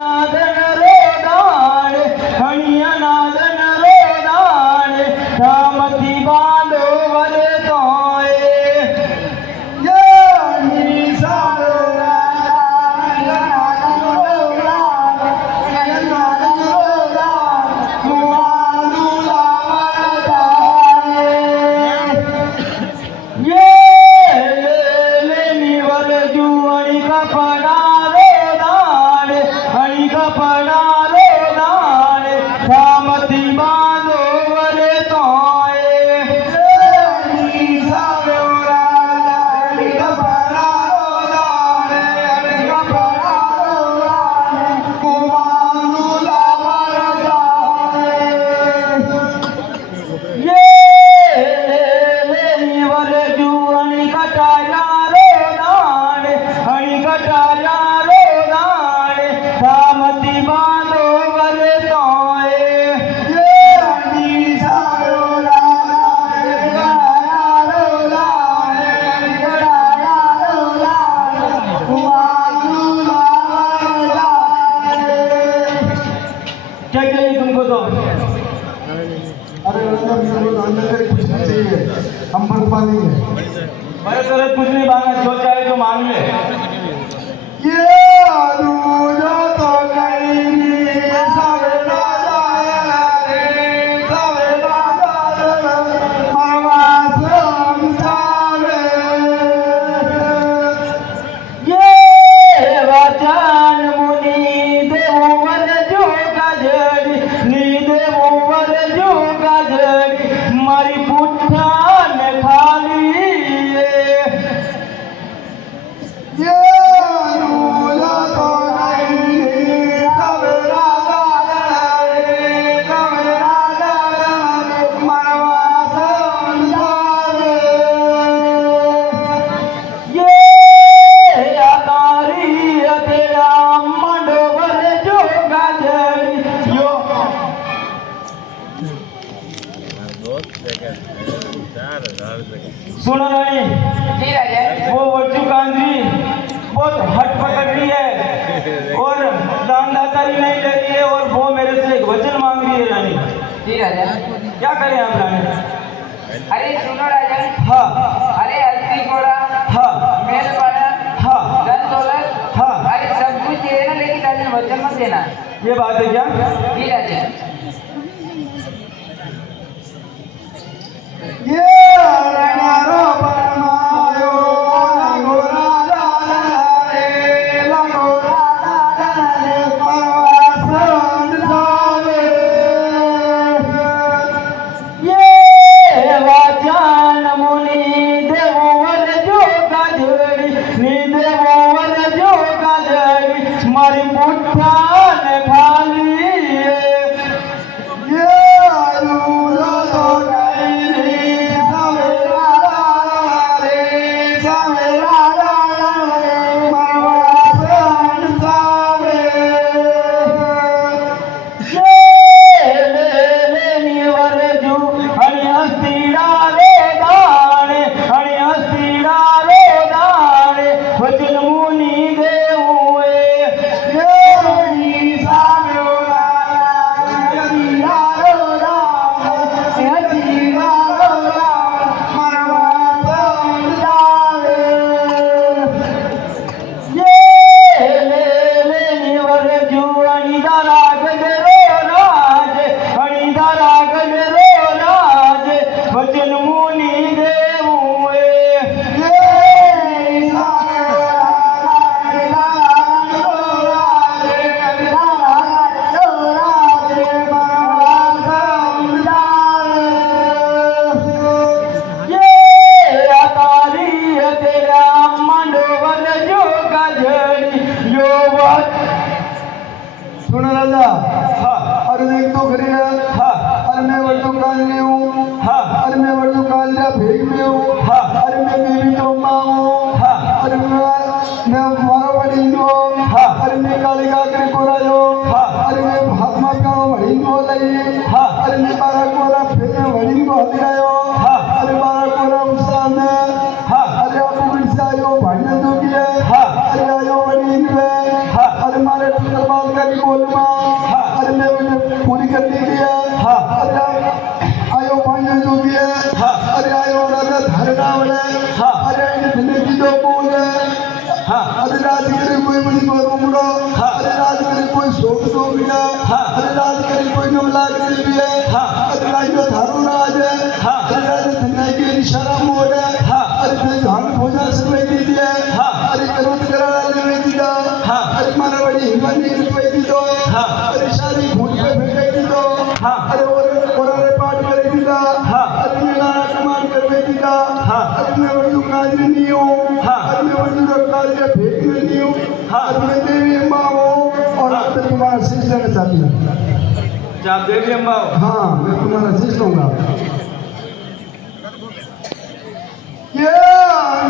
નાદન row દાણ હણિયા નાદન row દાણ રામથી બાંધો વરે તોય યની સારો हम पर पानी है मेरे तरह कुछ नहीं मांगा जो चाहे जो मांग ले ये आलू जो तो कहीं सावे राजा रे सावे राजा मामा समझावे ये वचन मुनि देवर जो गजड़ी नी देवर जो गजड़ी मारी पुट्ठा ने खाली ये रूला तो नहीं कबे राजा रे कबे राजा मरवा समझावे ये आकारी तेरा मंडवर जो गजड़ी यो सुनो रानी जी राजा वो वर्जू कांजी बहुत हट पकड़ रही है और दानदातारी नहीं ले रही है और वो मेरे से एक वचन मांग रही है रानी। जी राजा क्या करें आप रानी? अरे सुनो राजा हाँ अरे हल्दी घोड़ा हाँ मेल वाला हाँ धन दौलत हाँ अरे सब कुछ दे देना लेकिन राजा वचन मत देना। ये बात है क्या? जी राजा ये रंगारो परमायो लगो राजा रे लगो राजा रे परवासन जावे ये वचन मुनि देवर जो गजड़ी नी देवर जो गजड़ी मारी पुट्ठा ने खाली ये आलू तो सुन राजा अरे देख तो खरी है अरे मैं वर्तु काल में हूँ अरे मैं वर्तु काल या भेग में हूँ अरे मैं बेबी तो माँ हूँ अरे मैं मारो बड़ी हूँ अरे मैं काली का करे कोरा जो अरे मैं महात्मा का बड़ी को लई अरे मैं बारा कोरा फिर बड़ी को हथिरायो अरे बारा कोरा उत्साह में अरे आपको बिरसा यो भाई ने तो किया अरे आयो बड़ी में अरे मारे बात का बड़ी गोल माँ अरे मैं उन्हें पूरी कर दी गया अरे आयो पानी जो गया अरे आयो राजा धरना वाला अरे इतने की दो बोल अरे राज करे कोई बड़ी कोई उमड़ो अरे राज करे कोई सो गया अरे राज करे कोई नमला करे भी है अरे राज जो धारो राज है अरे राज धन्ना के इशारा मोड़ है अरे फिर धान भोजन से दीजिए अरे करोड़ करा ले दीदा अरे मारा बड़ी हिम्मत नहीं कोई दी दो अरे शादी भूल पे फेंक दी दो अरे और पाठ करे दीदा अरे मेरा कमान कर दीदा अरे मैं बड़ी काज नहीं हूँ अरे मैं बड़ी काज के फेंक नहीं हूँ अरे मैं देवी अम्मा हूँ और अब तक तुम्हारा शीश लेना चाहती हूँ। क्या देवी अम्मा हो? हाँ मैं तुम्हारा शीश लूंगा। ये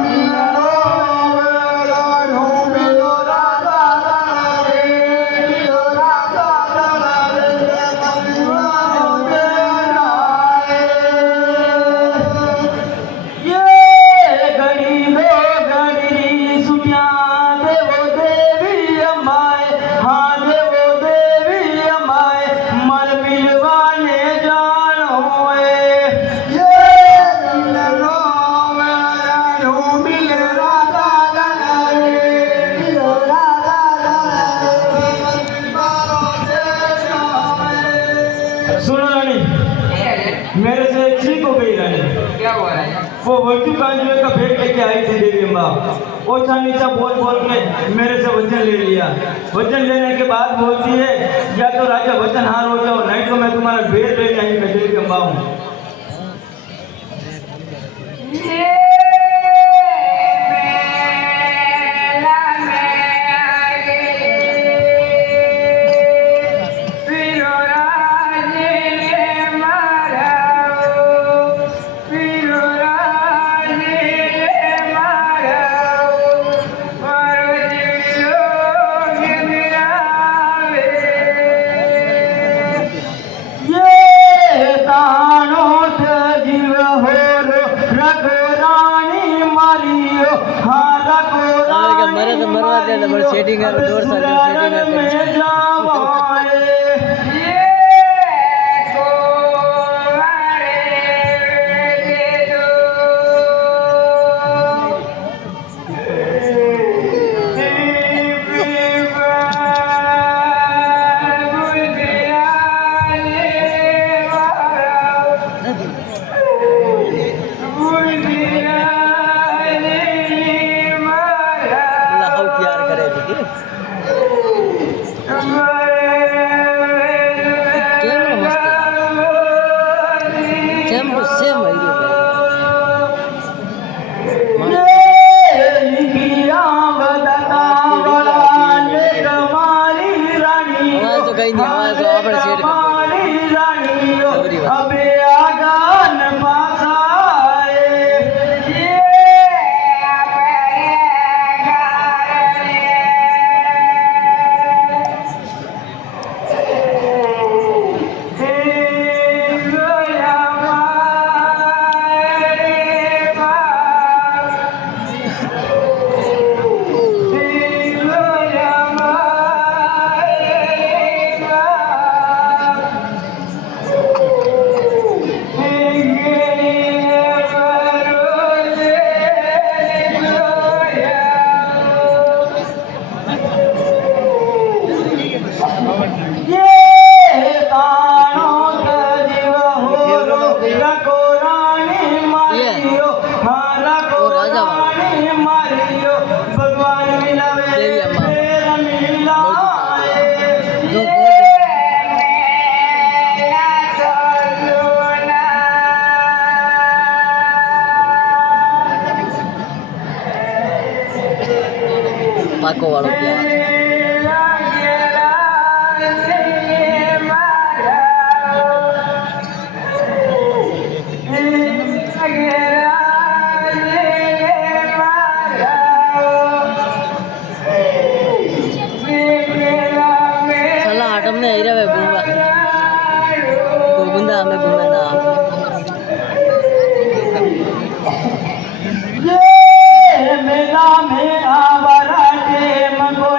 मेरा सुनो रानी, मेरे से एक चीज हो गई रानी। क्या हुआ राजा? वो वर्तु कांजुए का भेंट लेके आई थी देवी अम्मा। वो नीचा बोल बोल के मेरे से वचन ले लिया। वचन लेने के बाद बोलती है या तो राजा वचन हार हो जाओ, नहीं तो मैं तुम्हारा भेंट लेके आई। मैं देवी अम्मा हूँ। मरे तो मरवा दे बड़ सेटिंग है डोर सेटिंग पाको वालों प्यार साला आटम ने आइरा वे घूमवा कोई बंदा हमें घूमना ना मेला में आवारा के मगो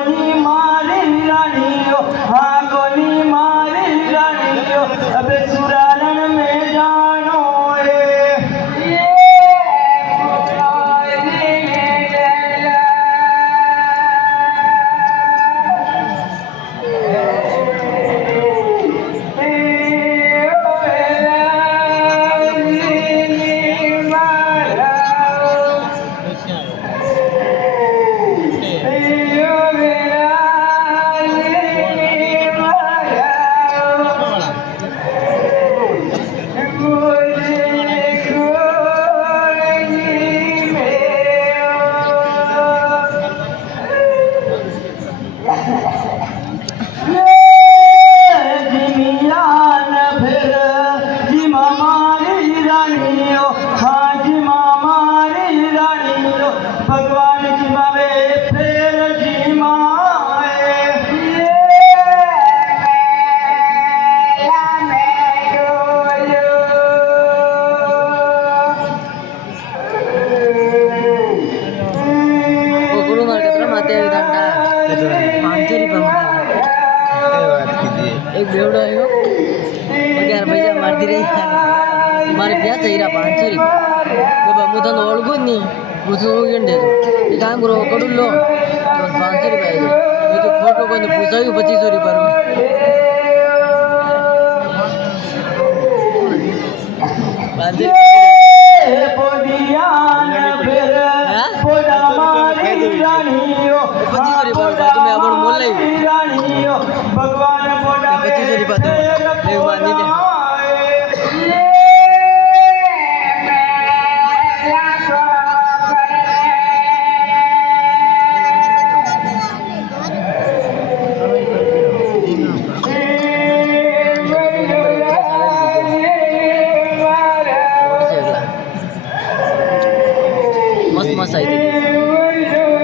एक बेवड़ो आयो 11 પૈસા મારતી રહી મારે ત્યાં થઈરા 500 રૂપિયા બાબા હું તને ઓળખું જ નહીં હું તો ઓળખી એ કામ કરો કડું લો 500 રૂપિયા આવ્યો મેં તો ખોટો કોઈને પૂછાયું 2500 રૂપિયા भगवान मस्त मस्त आई थी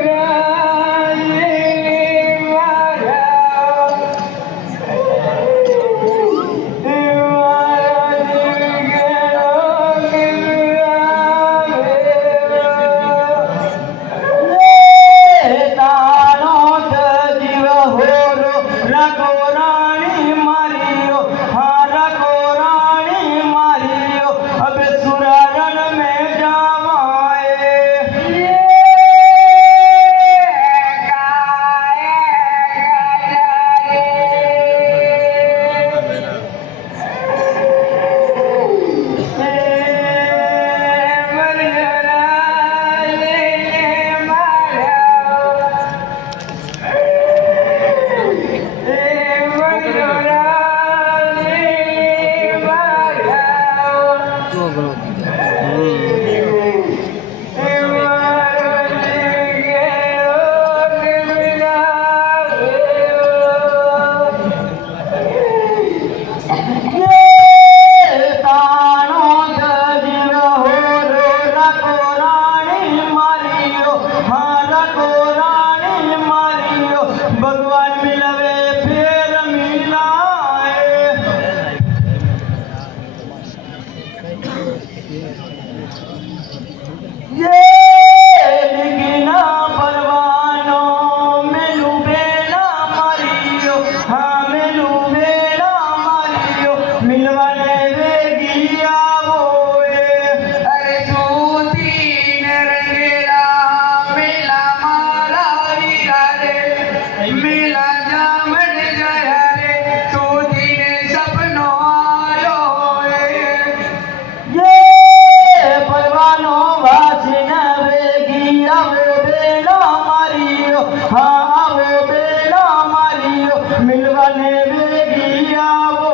भगवान मिलवे फिर मिलाए ये लिखना परवानो में लुबेला मारियो हाँ में लुबेला मारियो मिलवाने वे गिया वो अरे तू तीन रंगेला मिला मारा वीरा रे मिला जामन जया रे तू तीन सपनों आयो ये परवानो वासिन वेगी आवे बेला मारियो हाँ आवे बेला मारियो मिलवाने वेगी आवो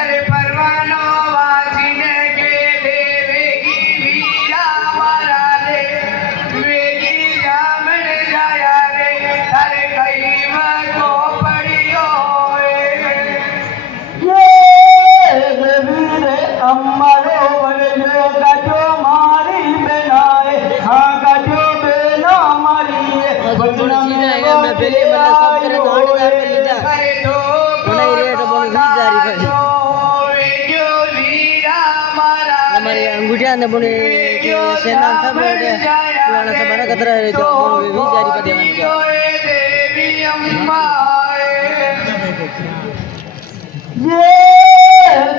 अरे परवानो वासिने के देवेगी वीरा मारा रे वेगी जामन जाया रे अरे कई को पड़ियो ये वीरे अम्मारो बड़े गजो मारी बेनाए हाँ गजो बेला मारिए सीधा है मैं पहले मतलब सब करे 8000 में लीधा अरे तो बनाई रेट बोल 20000 रुपया वेग्यो वीरा मारा हमारे अंगूठिया ने बोले कि सेना सब बोले पुराना सब बना कतरा रे तो बोल 20000 रुपया देवन किया देवी अम्मा ये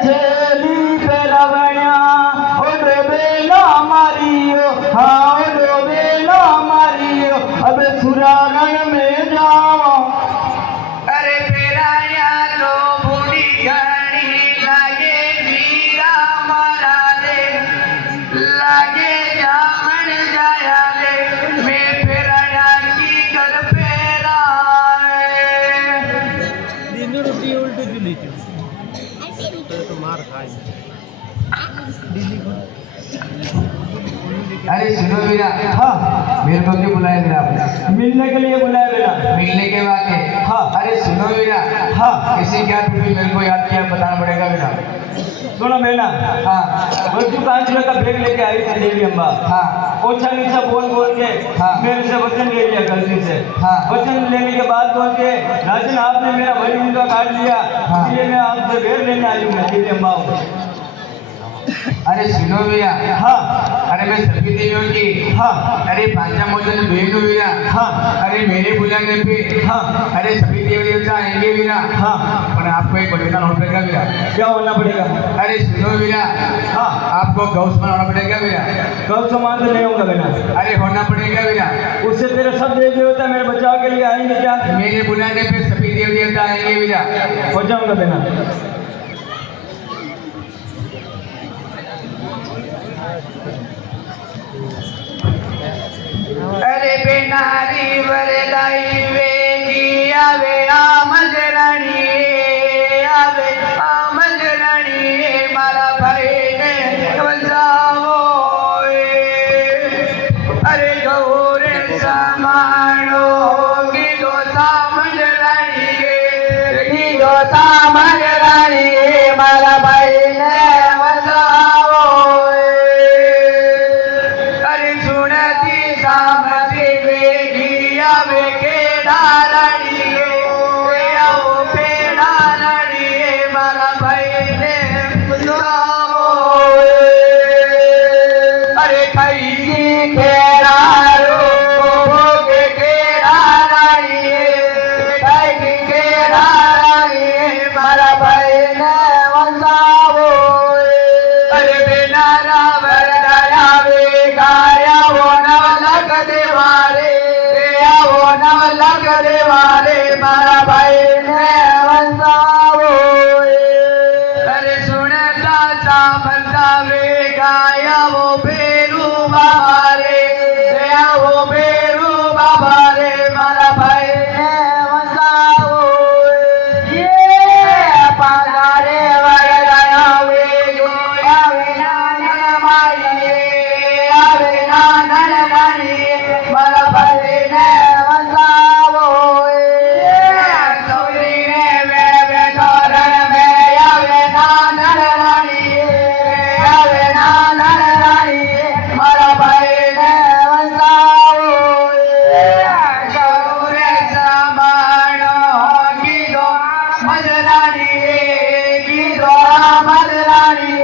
चली पेलवणा ओडे बेला मारियो हाँ ओडे बेला मारियो अब सुरागन में जाओ अरे पेराया तो बूढ़ी घड़ी लागे वीरा मारा रे लागे जामन जाया रे मैं पेराया की गल पेरा अरे सुनो वीरा, हाँ मेरे को क्यों बुलाया वीरा आपने? मिलने के लिए बुलाया बेटा मिलने के बाद हाँ। अरे सुनो वीरा, हाँ कैसे क्या तुम्हें मेरे को याद किया बताना पड़ेगा वीरा। सुनो बेटा हाँ बच्चू 5 किलो का बैग लेके आई थी देवी अम्बा हाँ ओछा नीचा बोल बोल के हाँ। मेरे से वचन ले लिया गलती से हाँ। वचन लेने के बाद बोल के राजन आपने मेरा बड़ी उनका काट लिया हाँ। इसलिए मैं आपसे बैग लेने आई हूँ देवी अम्बा को। अरे सुनो वीरा, हाँ अरे मैं सभी देवियों की हाँ अरे पांचा मोचन भेज दो वीरा। हाँ अरे मेरे बुलाने पे हाँ अरे सभी देव देवता आएंगे वीरा। हाँ पर मैं आपको एक बटन होना पड़ेगा वीरा। क्या होना पड़ेगा? अरे सुनो वीरा, हाँ, आपको गौ समान होना पड़ेगा वीरा। गौ समान तो नहीं होगा बेटा। अरे होना पड़ेगा वीरा। उससे तेरे सब देव देवता मेरे बचाव के लिए आएंगे क्या? मेरे बुलाने पे सभी देव देवता आएंगे वीरा। हो जाऊंगा बेटा। अरे बेनारी वरदाई वेगी आवे आमजरानी मारा भाई ने बचाओ। अरे गौरे समानो गीतो सामजरानी मारा भाई ने बचाओ। अरे सुनती सामती बेगी आवे के डारणी आओ पेड़ारणी मारा भाई ने बुलाओ। अरे कई खेड़ारो भोगे खेड़ारणी कई खेड़ारणी मारा भाई ने बुलाओ। अरे बेनारा वरदाया वे गाया वो नवलक देवारे मारा भाई ने वंसावो। अरे सुनता सामता वे गाया वो बेरू बाबारे मारा भाई ने वंसावो। ये पागारे वरदाया वे आवे नानन माई मारा भाई ने वंसावो। गौरी ने वे तोरण में आवे नानन रानी मारा भाई ने वंसावो। गौरे समानो गीतो मदरानी